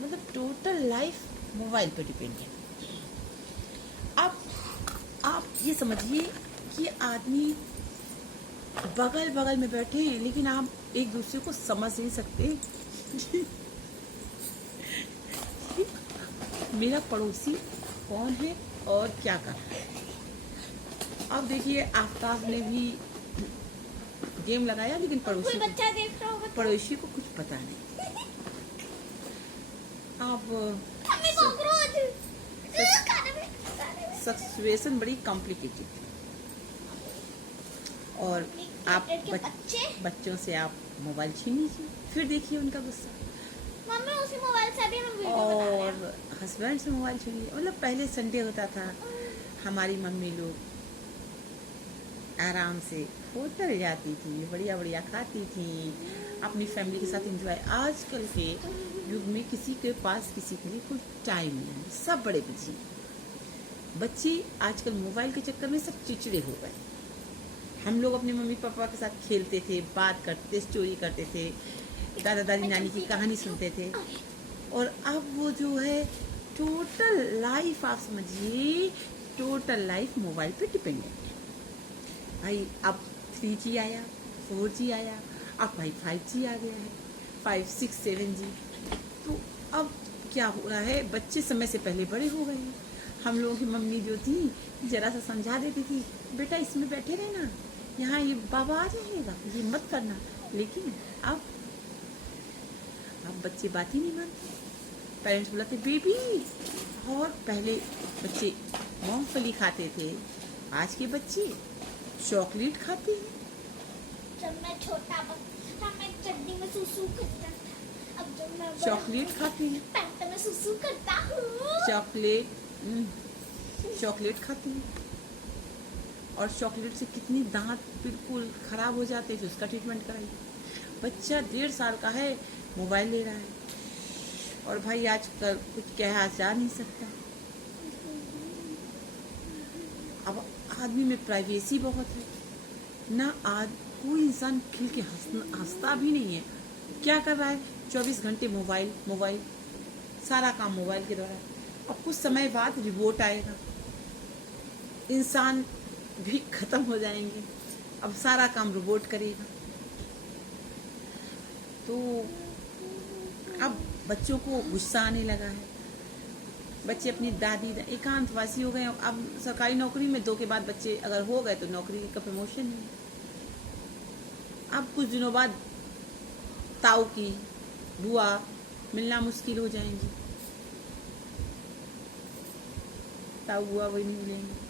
मतलब total life mobile पर depend है। आप ये समझिए कि आदमी बगल बगल में बैठे हैं लेकिन आप एक दूसरे को समझ नहीं सकते। मेरा पड़ोसी कौन है और क्या कर रहा है। अब देखिए आफ्ताब ने भी गेम लगाया लेकिन कोई बच्चा देख रहा होगा तो। पड़ोसी को कुछ पता नहीं। अब सिचुएशन बड़ी कॉम्प्लिकेटेड है और आप बच्चों से आप मोबाइल छीन लीजिए, फिर देखिए उनका गुस्सा। मम्मी उसी मोबाइल से अभी हम वीडियो और हस्बैंड से मोबाइल छीन लीजिए। मतलब पहले संडे होता था, हमारी मम्मी लोग आराम से होटल जाती थी, बढ़िया बढ़िया खाती थी, अपनी फैमिली के साथ एंजॉय। आजकल के युग में किसी के पास किसी के लिए कोई टाइम नहीं है, सब बड़े बिजी। बच्चे आजकल मोबाइल के चक्कर में सब चिड़चिड़े हो गए। हम लोग अपने मम्मी पापा के साथ खेलते थे, बात करते थे, स्टोरी करते थे, दादा दादी नानी की कहानी सुनते थे। और अब वो जो है टोटल लाइफ, आप समझिए टोटल लाइफ मोबाइल पे डिपेंडेंट है। भाई अब 3G आया, 4G आया, अब भाई 5G आ गया है, 5, 6, 7G। तो अब क्या हो रहा है, बच्चे समय से पहले बड़े हो गए हैं। हम लोगों की मम्मी जो थी जरा सा समझा देती थी, बेटा इसमें बैठे रहना, यहाँ ये बाबा आ जाएगा, ये मत करना। लेकिन अब बच्चे बात ही नहीं मानते। पेरेंट्स बुलाते बेबी, और पहले बच्चे मूंगफली खाते थे, आज के बच्चे चॉकलेट खाते हैं। जब मैं छोटा था मैं चड्डी में सुसु करता था, अब जब मैं चॉकलेट खाते हैं, पैंट में सुसु करता हूँ। चॉकलेट खाते हैं और चॉकलेट से कितनी दांत बिल्कुल खराब हो जाते हैं, तो उसका ट्रीटमेंट कराइए। बच्चा 1.5 साल का है, मोबाइल ले रहा है, और भाई आजकल कुछ कहा जा नहीं सकता। अब आदमी में प्राइवेसी बहुत है ना, कोई इंसान खिल के हंसता भी नहीं है। क्या कर रहा है, 24 घंटे मोबाइल, सारा काम मोबाइल के द्वारा। अब कुछ समय बाद रिवोट आएगा, इंसान भी खत्म हो जाएंगे, अब सारा काम रोबोट करेगा। तो अब बच्चों को गुस्सा आने लगा है, बच्चे अपनी दादी एकांतवासी हो गए। अब सरकारी नौकरी में 2 के बाद बच्चे अगर हो गए तो नौकरी का प्रमोशन नहीं। अब कुछ दिनों बाद ताऊ की बुआ मिलना मुश्किल हो जाएंगी, ताऊ बुआ वही नहीं मिलेंगे।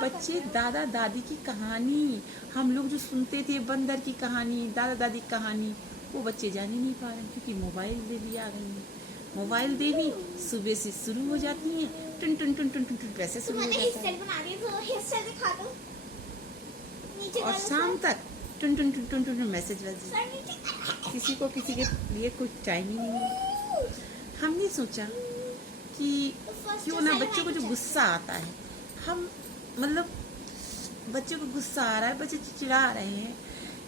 बच्चे दादा दादी की कहानी, हम लोग जो सुनते थे बंदर की कहानी, दादा दादी की कहानी, वो बच्चे जान ही नहीं पा रहे क्योंकि मोबाइल देवी आ गई है। मोबाइल देवी सुबह से शुरू हो जाती है, टन टन टन टन टन कैसे शुरू हो जाता है, और शाम तक टन टन टन टन टन मैसेज बजे। किसी को किसी के लिए कुछ टाइम ही नहीं है। हमने सोचा कि क्यों ना बच्चों को जो गुस्सा आता है, हम मतलब बच्चों को गुस्सा आ रहा है, बच्चे चिड़चिड़ा रहे हैं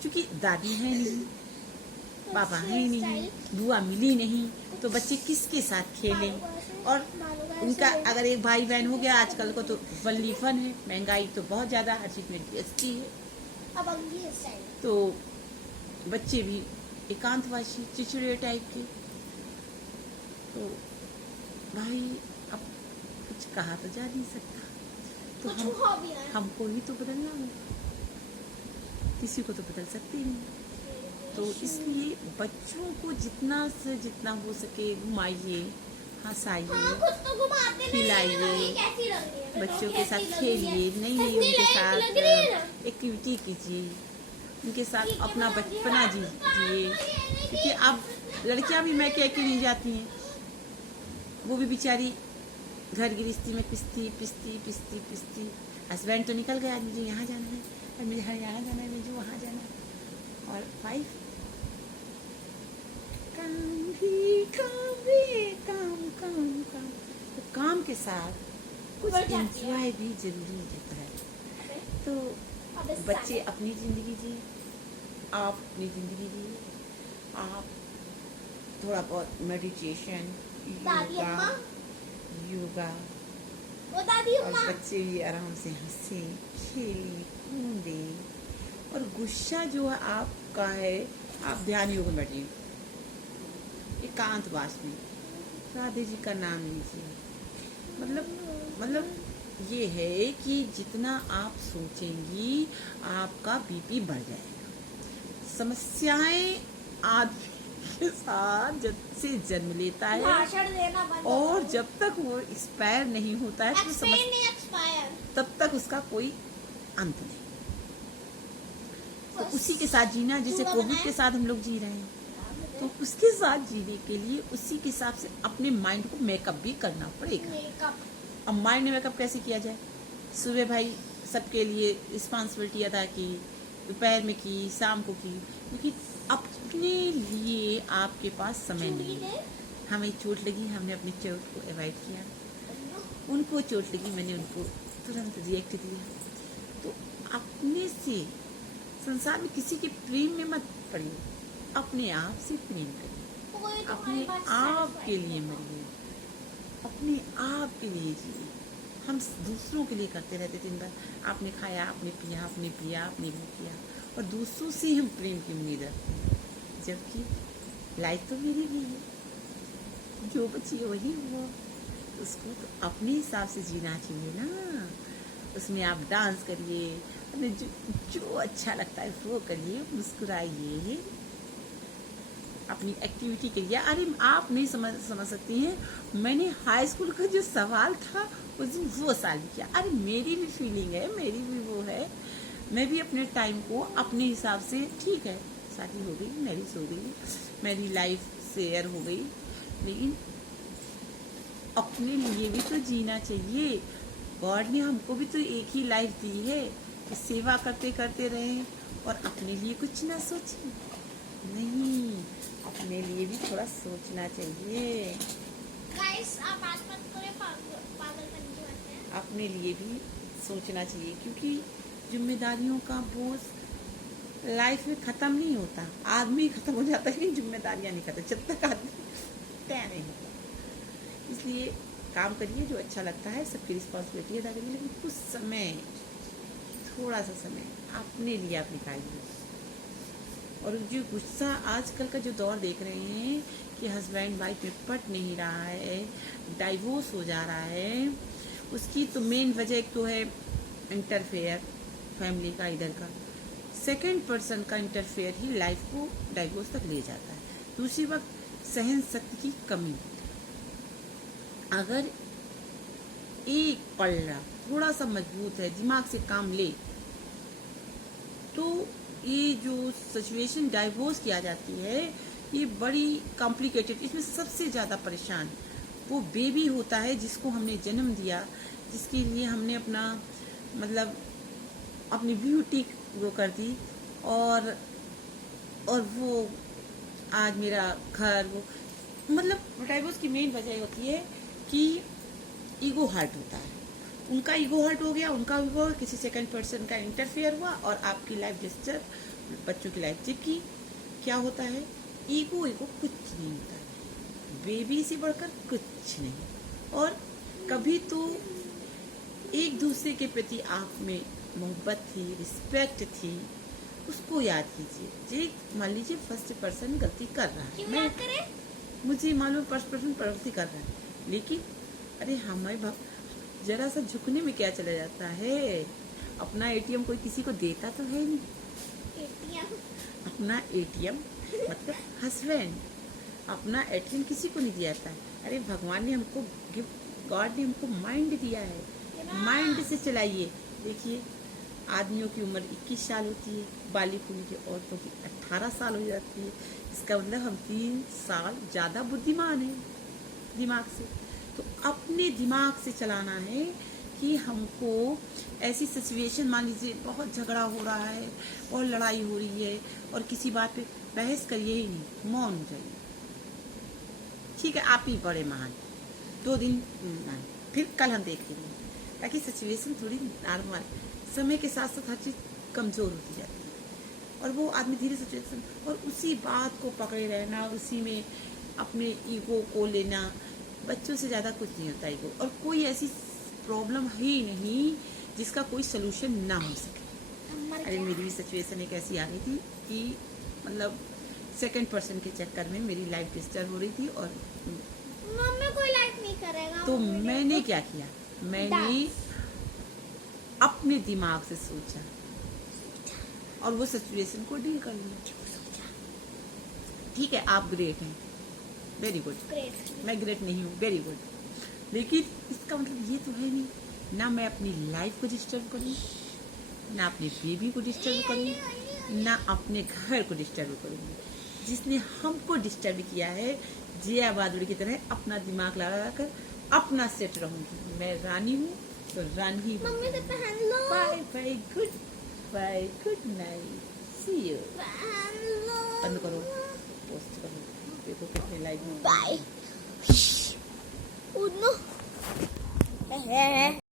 क्योंकि दादी है नहीं, पापा है नहीं, बुआ मिली नहीं, तो बच्चे किसके साथ खेलें। और उनका अगर एक भाई बहन हो गया, आजकल को तो वनली फन है, महंगाई तो बहुत ज़्यादा, हर चीज़ में GST है, तो बच्चे भी एकांतवासी चिड़चिड़े टाइप के। तो भाई अब कुछ कहा तो जा नहीं सकता, तो हमको ही तो बदलना होगा, किसी को तो बदल सकते नहीं। तो इसलिए बच्चों को जितना से जितना हो सके घुमाइए, हंसाइए, खिलाइए, बच्चों के साथ खेलिए, नई उनके साथ एक्टिविटी कीजिए, उनके साथ अपना बचपना जिए। क्योंकि अब लड़कियां भी मैं कह के नहीं जाती हैं, वो भी बेचारी घर गृहस्थी में पिसती। हस्बैंड तो निकल गया, मुझे यहाँ जाना है, और मुझे यहाँ जाना है, मुझे वहाँ जाना है, और वाइफ काम। तो काम के साथ कुछ एंजॉय भी जरूरी रहता है। तो बच्चे अपनी ज़िंदगी जिए, आप अपनी ज़िंदगी जिए, आप थोड़ा बहुत मेडिटेशन, दादी योगा अम्मा, योगा वो दादी और अम्मा, बच्चे भी आराम से हंसे खेले कूदे। और गुस्सा जो है आपका है, आप ध्यान योग में बैठिए, एकांतवास में राधे जी का नाम लीजिए। मतलब ये है कि जितना आप सोचेंगी आपका बीपी बढ़ जाएगा। समस्याएं आदमी के साथ जब से जन्म लेता है भाषण देना बंद और करो। जब तक वो एक्सपायर नहीं होता है तो एक्सपेयर नहीं एक्सपायर। तब तक उसका कोई अंत नहीं। तो उसी के साथ जीना, जैसे चूड़ा कोविड बनाया? के साथ हम लोग जी रहे हैं, तो उसके साथ जीने के लिए उसी के हिसाब से अपने माइंड को मेकअप भी करना पड़ेगा। मेकअप अब माइंड मेकअप कैसे किया जाए? सुबह भाई सबके लिए रिस्पॉन्सिबिलिटी अदा की, दोपहर में की, शाम को की, क्योंकि अपने लिए आपके पास समय चूड़ी नहीं है। दे। हमें चोट लगी, हमने अपनी चोट को अवॉइड किया। उनको चोट लगी, मैंने उनको तुरंत रिएक्ट दिया। तो अपने से, संसार में किसी के प्रेम में मत पड़िए, अपने आप से प्रेम करिए, कोई तुम्हारी अपने बात आप satisfy के नहीं लिए होगा। मरिए, अपने आप के लिए जिए। हम दूसरों के लिए करते रहते दिन भर, आपने खाया, आपने पिया, आपने पिया, आपने भी किया, और दूसरों से हम प्रेम की उम्मीद रखते हैं, जबकि लाइफ तो मेरी भी है, जो बची है वही हुआ। उसको तो अपने हिसाब से जीना चाहिए ना। उसमें आप डांस करिए, अपने जो अच्छा लगता है वो करिए, मुस्कुराइए, अपनी एक्टिविटी करिए। अरे आप नहीं समझ सकती हैं, मैंने हाई स्कूल का जो सवाल था उस दिन वो सॉल्व किया। अरे मेरी भी फीलिंग है, मेरी भी वो है, मैं भी अपने टाइम को अपने हिसाब से, ठीक है शादी हो गई, मैरिज हो गई, मेरी लाइफ शेयर हो गई, लेकिन अपने लिए भी तो जीना चाहिए। गॉड ने हमको भी तो एक ही लाइफ दी है कि सेवा करते करते रहें और अपने लिए कुछ ना सोचें। नहीं, अपने लिए भी थोड़ा सोचना चाहिए। गाइस आप बात मत करें, पागलपन की बातें हैं। अपने लिए भी सोचना चाहिए, क्योंकि जिम्मेदारियों का बोझ लाइफ में ख़त्म नहीं होता। आदमी ख़त्म हो जाता है लेकिन जिम्मेदारियाँ नहीं खत्म जब तक आदमी तय नहीं होता। इसलिए काम करिए जो अच्छा लगता है, सबकी रिस्पॉन्सिबिलिटी अदा करिए, लेकिन कुछ समय, थोड़ा सा समय अपने लिए आप निकालिए। और जो गुस्सा आजकल का जो दौर देख रहे हैं कि हस्बैंड वाइफ में पट नहीं रहा है, डाइवोर्स हो जा रहा है, उसकी तो मेन वजह एक तो है इंटरफेयर फैमिली का, इधर का सेकंड पर्सन का इंटरफेयर ही लाइफ को डाइवोर्स तक ले जाता है। दूसरी वक्त सहन शक्ति की कमी। अगर एक पल्ला थोड़ा सा मजबूत है, दिमाग से काम ले, तो ये जो सिचुएशन डाइवोर्स किया जाती है ये बड़ी कॉम्प्लिकेटेड। इसमें सबसे ज़्यादा परेशान वो बेबी होता है जिसको हमने जन्म दिया, जिसके लिए हमने अपना मतलब अपनी ब्यूटी वो कर दी, और वो आज मेरा घर वो, मतलब डाइवोर्स की मेन वजह होती है कि ईगो हर्ट होता है। उनका ईगो हर्ट हो गया, उनका ईगो किसी सेकंड पर्सन का इंटरफेयर हुआ और आपकी लाइफ डिस्टर्ब, बच्चों की लाइफ। जबकि क्या होता है, ईगो कुछ नहीं होता है, बेबी से बढ़कर कुछ नहीं। और कभी तो एक दूसरे के प्रति आप में मोहब्बत थी, रिस्पेक्ट थी, उसको याद कीजिए। जे मान लीजिए फर्स्ट पर्सन गलती कर रहा है, क्यों याद करें? मुझे मालूम फर्स्ट पर्सन गलती कर रहा है, लेकिन अरे हमें जरा सा झुकने में क्या चला जाता है। अपना एटीएम कोई किसी को देता तो है नहीं। एटीएम अपना एटीएम मतलब हस्बैंड, अपना एटीएम किसी को नहीं दिया जाता है। अरे भगवान ने हमको गिफ्ट, गॉड ने हमको माइंड दिया है, माइंड से चलाइए। देखिए आदमियों की उम्र 21 साल होती है, बालिग होने की औरतों की 18 साल हो जाती है। इसका मतलब हम 3 साल ज़्यादा बुद्धिमान हैं दिमाग से। तो अपने दिमाग से चलाना है कि हमको ऐसी सिचुएशन, मान लीजिए बहुत झगड़ा हो रहा है और लड़ाई हो रही है और किसी बात पे बहस करिए ही नहीं, मौन हो जाइए। ठीक है आप ही बड़े महान, 2 दिन फिर कल हम देख लेंगे, ताकि सिचुएशन थोड़ी नॉर्मल। समय के साथ साथ हर चीज़ कमज़ोर होती जाती है और वो आदमी धीरे सिचुएशन और उसी बात को पकड़े रहना, उसी में अपने ईगो को लेना। बच्चों से ज़्यादा कुछ नहीं होता ईगो, और कोई ऐसी प्रॉब्लम है ही नहीं जिसका कोई सोल्यूशन ना हो सके। मर अरे गया। मेरी भी सिचुएशन एक ऐसी आ गई थी कि मतलब सेकंड पर्सन के चक्कर में मेरी लाइफ डिस्टर्ब हो रही थी, और मम्मी कोई लाइक नहीं करेगा। तो मम्मी ने मैंने तो- क्या किया, मैंने अपने दिमाग से सोचा और वो सिचुएशन को डील कर लिया। ठीक है, आप ग्रेट हैं, वेरी गुड। Great. मैं ग्रेट नहीं हूँ, वेरी गुड। लेकिन इसका मतलब ये तो है नहीं ना मैं अपनी लाइफ को डिस्टर्ब करूँ, ना अपने बेबी को डिस्टर्ब करूँ, ना अपने घर को डिस्टर्ब करूँगी। जिसने हमको डिस्टर्ब किया है, जिया बहादुर की तरह अपना दिमाग लगा कर अपना सेट रहूंगी। मैं रानी हूँ तो रानी ही मम्मी से पहन लो। Bye good night, see you. पहन लो। बंद करो, पोस्ट करो, देखो कितने लाइक। बाय। उन्नो।